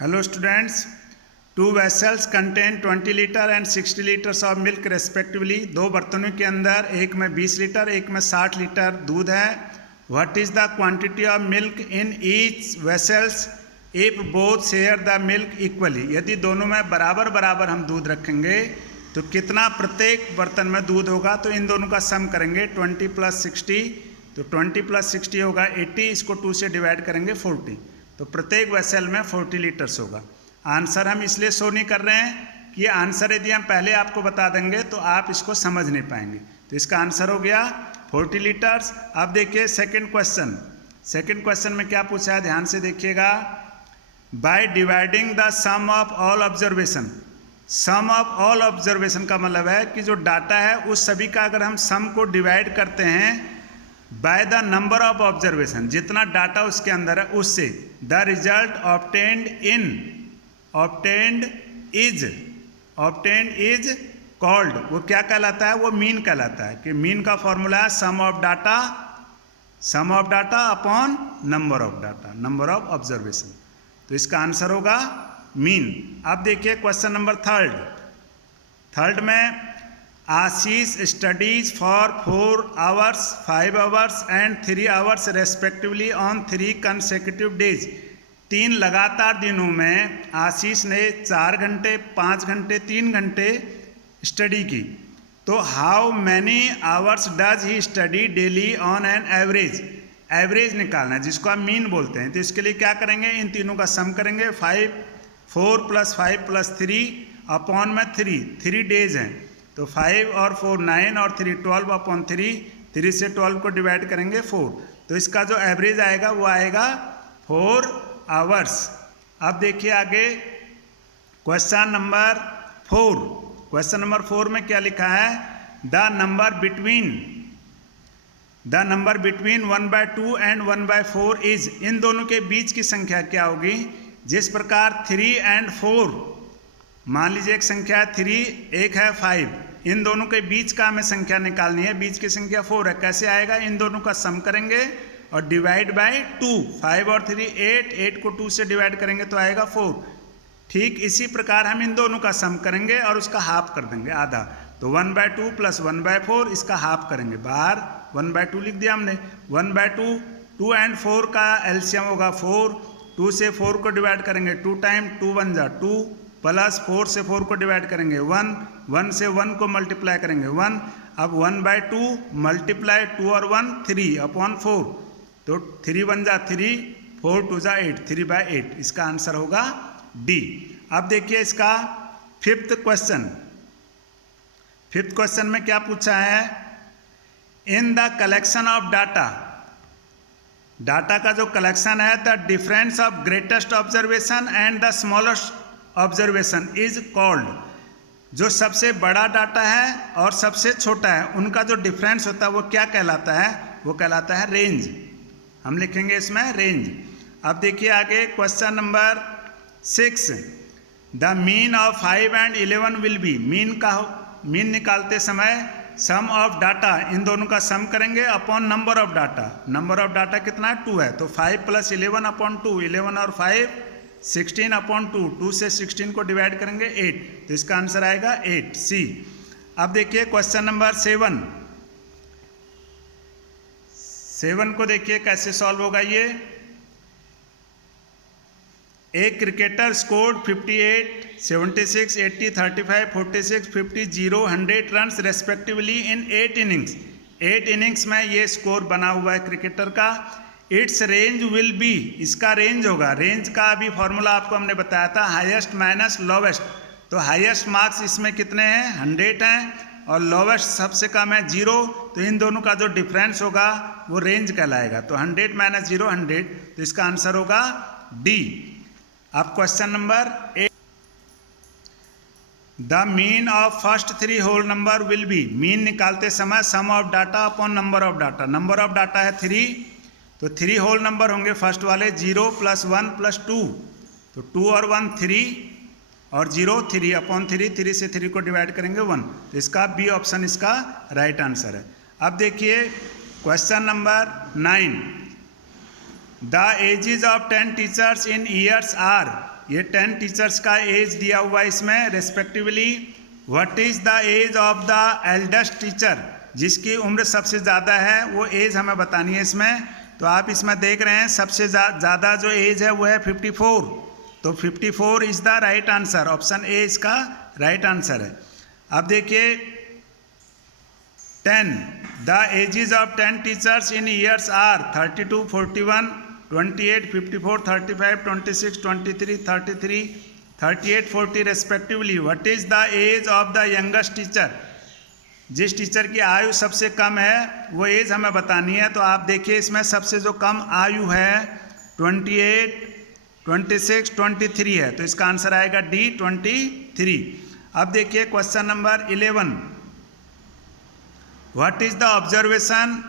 Hello students, two vessels contain 20 litre and 60 litres of milk respectively. दो बर्तनों के अंदर एक में 20 लीटर एक में 60 लीटर दूध है। What is the quantity of milk in each vessels if both share the milk equally. यदि दोनों में बराबर बराबर हम दूध रखेंगे तो कितना प्रत्येक बर्तन में दूध होगा। तो इन दोनों का सम करेंगे 20 + 60, तो 20 + 60 होगा 80, इसको 2 से डिवाइड करेंगे 40, तो प्रत्येक वेसल में 40 लीटर्स होगा। आंसर हम इसलिए शो नहीं कर रहे हैं कि ये आंसर यदि हम पहले आपको बता देंगे तो आप इसको समझ नहीं पाएंगे। तो इसका आंसर हो गया 40 लीटर्स। अब देखिए सेकंड क्वेश्चन। सेकंड क्वेश्चन में क्या पूछा है, ध्यान से देखिएगा। By dividing the sum of all observation. Sum of all observation का मतलब है कि जो डाटा है उस सभी का अगर हम सम को डिवाइड करते हैं by the number of observation, जितना डाटा उसके अंदर है उससे, the result obtained is called, वो क्या कहलाता है, वो मीन कहलाता है। कि मीन का फॉर्मूला है sum of data upon number of data, number of observation. तो इसका आंसर होगा मीन। अब देखिए क्वेश्चन नंबर थर्ड में Ashish studies for 4 hours, 5 hours and 3 hours respectively on 3 consecutive days। 3 लगातार दिनों में आशीष ने 4 घंटे, 5 घंटे, 3 घंटे स्टडी की। तो how many hours does he study daily on an average. Average निकालना है जिसको हम मीन बोलते हैं। तो इसके लिए क्या करेंगे, इन तीनों का सम करेंगे। 4 + 5 + 3 अपॉन में 3 डेज हैं, तो 5 और 4 9 और 3 12 अपॉन 3 से 12 को डिवाइड करेंगे 4। तो इसका जो एवरेज आएगा वो आएगा 4 आवर्स। अब देखिए आगे क्वेश्चन नंबर 4। क्वेश्चन नंबर 4 में क्या लिखा है, the number between 1/2 and 1/4 is. इन दोनों के बीच की संख्या क्या होगी। जिस प्रकार 3 और 4, मान लीजिए एक संख्या है 3, एक है 5, इन दोनों के बीच का हमें संख्या निकालनी है। बीच की संख्या 4 है। कैसे आएगा, इन दोनों का सम करेंगे और डिवाइड बाय 2। 5 और 3 8 को 2 से डिवाइड करेंगे तो आएगा 4। ठीक इसी प्रकार हम इन दोनों का सम करेंगे और उसका हाफ कर देंगे, आधा। तो 1/2 + 1/4, इसका हाफ करेंगे। बाहर 1/2 लिख दिया हमने। 1/2, 2 और 4 का एलसीएम होगा 4। 2 से 4 को डिवाइड करेंगे 2 टाइम, 2 × 1 = 2, प्लस 4 से 4 को डिवाइड करेंगे 1, 1 से 1 को मल्टीप्लाई करेंगे 1। अब 1/2 मल्टीप्लाई 2 और 1 3 अपॉन 4, तो 3 × 1 = 3, 4 × 2 = 8, 3/8। इसका आंसर होगा डी। अब देखिए इसका फिफ्थ क्वेश्चन में क्या पूछा है, in the collection of data का जो कलेक्शन है, the difference of greatest observation and the smallest observation is called. जो सबसे बड़ा डाटा है और सबसे छोटा है उनका जो डिफरेंस होता है वो क्या कहलाता है, वो कहलाता है रेंज। हम लिखेंगे इसमें रेंज। अब देखिए आगे question number 6, the mean of 5 और 11 विल बी। मीन निकालते समय सम ऑफ डाटा, इन दोनों का सम करेंगे upon number of data. Number of data कितना है, 2 है, तो 5 + 11 अपॉन 2, 11 और 5 16 अपॉन 2, 2 से 16 को डिवाइड करेंगे 8, तो इसका आंसर आएगा 8 सी। अब देखिए क्वेश्चन नंबर 7 को देखिए कैसे सॉल्व होगा ये। एक क्रिकेटर स्कोर्ड 58, 76, 80, 35, 46, 50, 0, 100 रन्स रेस्पेक्टिवली इन 8 इनिंग्स। 8 इनिंग्स में ये स्कोर बना हुआ है क्रिकेटर का। इट्स रेंज विल बी, इसका रेंज होगा। रेंज का अभी फॉर्मूला आपको हमने बताया था, हाईएस्ट माइनस लोवेस्ट। तो हाईएस्ट मार्क्स इसमें कितने हैं, 100 हैं, और लोवेस्ट सबसे कम है 0। तो इन दोनों का जो डिफरेंस होगा वो रेंज कहलाएगा। तो 100 - 0 100, तो इसका आंसर होगा डी। अब question number 8, the mean of first 3 whole number will be. Mean निकालते समय sum of data upon number of data. Number of data है 3, तो 3 होल नंबर होंगे फर्स्ट वाले, 0 + 1 + 2, तो 2 और 1 3 और 0 3 अपॉन 3 से 3 को डिवाइड करेंगे 1, तो इसका बी ऑप्शन इसका राइट आंसर है। अब देखिए question number 9, the ages of 10 teachers in years are. ये 10 टीचर्स का एज दिया हुआ है इसमें respectively. What is the age of the eldest teacher, जिसकी उम्र सबसे ज़्यादा है वो एज हमें बतानी है इसमें। तो आप इसमें देख रहे हैं सबसे ज़्यादा जो एज है वो है 54, तो 54 is the right answer, option A इसका राइट आंसर है। अब देखिए 10, the ages of 10 teachers in years are 32, 41, 28, 54, 35, 26, 23, 33, 38, 40 respectively. What is the age of the youngest teacher, जिस टीचर की आयु सबसे कम है वो एज हमें बतानी है। तो आप देखिए इसमें सबसे जो कम आयु है 28, 26, 23 है, तो इसका आंसर आएगा डी 23। अब देखिए question number 11, what is the observation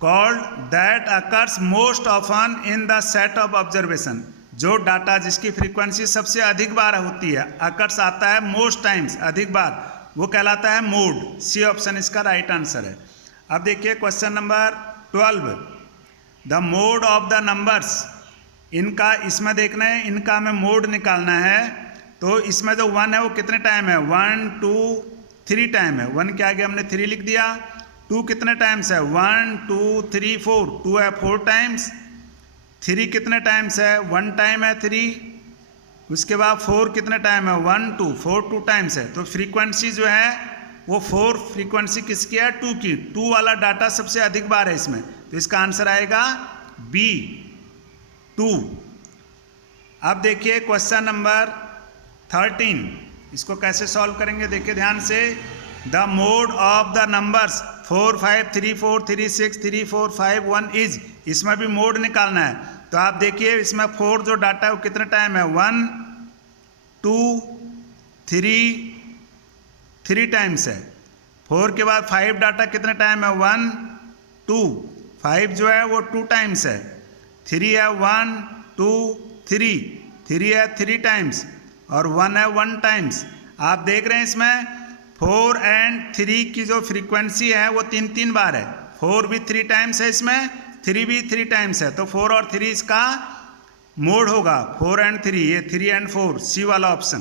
called that occurs most often in the set of observation, जो डाटा जिसकी फ्रीक्वेंसी सबसे अधिक बार होती है, अकर्स आता है मोस्ट टाइम्स, अधिक बार, वो कहलाता है मोड। सी ऑप्शन इसका राइट आंसर है। अब देखिए question number 12, the mode of the numbers, इनका इसमें देखना है, इनका हमें मोड निकालना है। तो इसमें जो 1 है वो कितने टाइम है, 1, 2, 3 टाइम है। 1 के आगे हमने 3 लिख दिया। 2 कितने टाइम्स है, 1, 2, 3, 4, 2 है 4 टाइम्स। 3 कितने टाइम्स है, 1 टाइम है 3। उसके बाद 4 कितने टाइम है, 1, 2, 4 2 टाइम्स है। तो फ्रीक्वेंसी जो है वो 4 फ्रीक्वेंसी किसकी है, 2 की। 2 वाला डाटा सबसे अधिक बार है इसमें, तो इसका आंसर आएगा बी 2। अब देखिए क्वेश्चन नंबर 13, इसको कैसे सॉल्व करेंगे देखिए ध्यान से। The mode of the numbers 4, 5, 3, 4, 3, 6, 3, 4, 5, 1 is, इसमें भी मोड निकालना है। तो आप देखिए इसमें 4 जो डाटा है वो कितने टाइम है, 1, 2, 3 टाइम्स है। 4 के बाद 5 डाटा कितने टाइम है, 1, 2, 5 जो है वो 2 टाइम्स है। 3 है 1, 2, 3 है 3 टाइम्स, और 1 है 1 टाइम्स। आप देख रहे हैं इसमें 4 and 3 की जो फ्रीक्वेंसी है वो 3 बार है। 4 भी 3 टाइम्स है इसमें, 3 भी 3 टाइम्स है, तो 4 और 3 इसका मोड होगा। 4 and 3, ये 3 and 4, सी वाला ऑप्शन।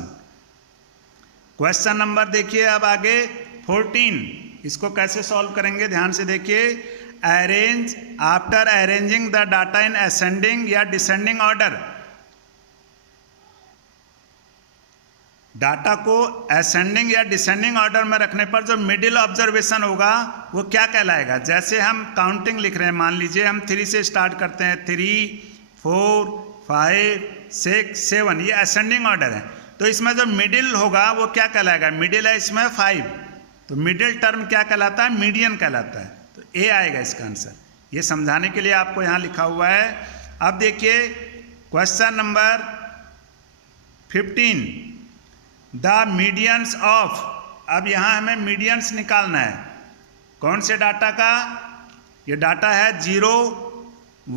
क्वेश्चन नंबर देखिए अब आगे 14, इसको कैसे सॉल्व करेंगे ध्यान से देखिए। Arrange after arranging the data in ascending या डिसेंडिंग ऑर्डर, डाटा को असेंडिंग या डिसेंडिंग ऑर्डर में रखने पर जो मिडिल ऑब्जर्वेशन होगा वो क्या कहलाएगा। जैसे हम काउंटिंग लिख रहे हैं, मान लीजिए हम 3 से स्टार्ट करते हैं, 3, 4, 5, 6, 7, ये असेंडिंग ऑर्डर है। तो इसमें जो मिडिल होगा वो क्या कहलाएगा, मिडिल है इसमें 5, तो मिडिल टर्म क्या कहलाता है, मीडियन कहलाता है। तो ए आएगा इसका आंसर। ये समझाने के लिए आपको यहाँ लिखा हुआ है। अब देखिए question number 15, the medians of, अब यहाँ हमें मीडियंस निकालना है। कौन से डाटा का, ये डाटा है 0,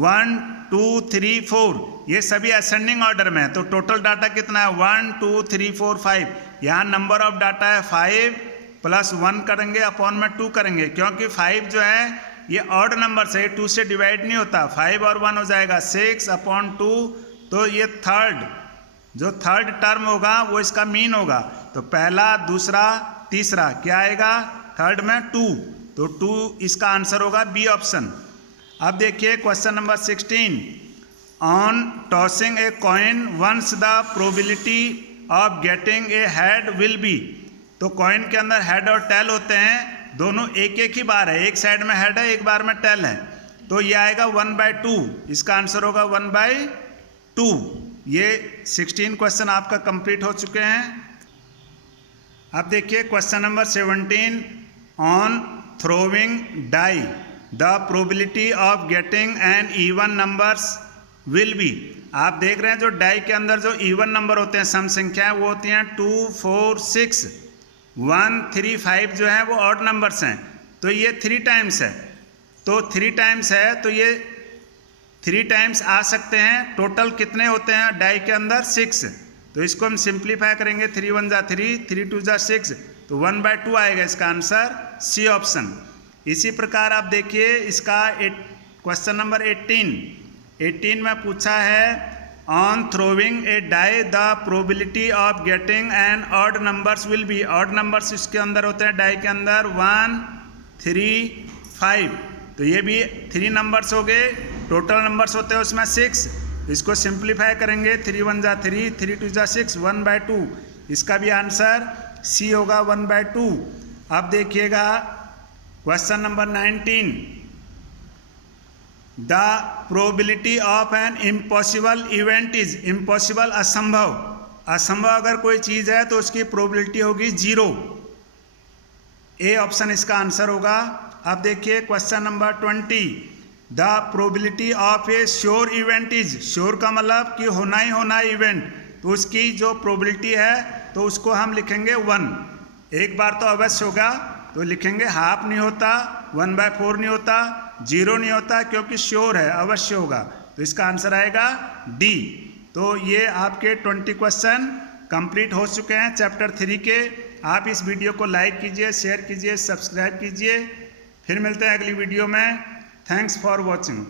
1, 2, 3, 4, ये सभी असेंडिंग ऑर्डर में है। तो टोटल डाटा कितना है, 1, 2, 3, 4, 5। यहाँ नंबर ऑफ डाटा है 5 प्लस 1 करेंगे अपॉन में 2 करेंगे, क्योंकि 5 जो है ये ऑड नंबर से 2 से डिवाइड नहीं होता। 5 और 1 हो जाएगा 6 अपॉन 2, तो ये जो थर्ड टर्म होगा वो इसका मीन होगा। तो पहला, दूसरा, तीसरा क्या आएगा, थर्ड में 2, तो 2 इसका आंसर होगा बी ऑप्शन। अब देखिए question number 16, on tossing a coin once the probability of getting a head will be, तो कॉइन के अंदर हेड और टेल होते हैं, दोनों एक ही बार है, एक साइड में हेड है एक बार में टेल है, तो ये आएगा 1/2, इसका आंसर होगा 1/2। ये 16 क्वेश्चन आपका कंप्लीट हो चुके हैं। अब देखिए question number 17, on throwing die the probability of getting an even numbers will be. आप देख रहे हैं जो डाई के अंदर जो इवन नंबर होते हैं, सम संख्याएं, वो होती हैं 2, 4, 6, 1, 3, 5 जो है वो ऑड नंबर्स हैं। तो ये 3 टाइम्स है, तो 3 टाइम्स है, तो ये 3 टाइम्स आ सकते हैं। टोटल कितने होते हैं डाई के अंदर, 6। तो इसको हम सिंप्लीफाई करेंगे, 3 1 जा 3, 3 2 जा 6, तो 1/2 आएगा इसका आंसर, सी ऑप्शन। इसी प्रकार आप देखिए इसका क्वेश्चन नंबर 18 में पूछा है on throwing a die the probability of getting an odd numbers will be, odd numbers इसके अंदर होते हैं डाई के अंदर 1, 3, 5, तो ये भी 3 नंबर्स हो गए, टोटल नंबर्स होते हैं उसमें 6, इसको सिंप्लीफाई करेंगे 3 1 जा 3, 3 2 जा 6, 1/2, इसका भी आंसर सी होगा 1/2। अब देखिएगा question number 19, the probability of an impossible event is, impossible असंभव, असंभव अगर कोई चीज़ है तो उसकी प्रोबेबिलिटी होगी 0, ए ऑप्शन इसका आंसर होगा। अब देखिए question number 20, the probability of A sure event is, sure का मतलब कि होना ही होना इवेंट, तो उसकी जो प्रोबेबिलिटी है तो उसको हम लिखेंगे 1, एक बार तो अवश्य होगा तो लिखेंगे हाफ नहीं होता, 1/4 नहीं होता, 0 नहीं होता, क्योंकि श्योर है अवश्य होगा, तो इसका आंसर आएगा डी। तो ये आपके 20 क्वेश्चन कंप्लीट हो चुके हैं चैप्टर 3 के। आप इस वीडियो को लाइक कीजिए, शेयर कीजिए, सब्सक्राइब कीजिए। फिर मिलते हैं अगली वीडियो में। Thanks for watching.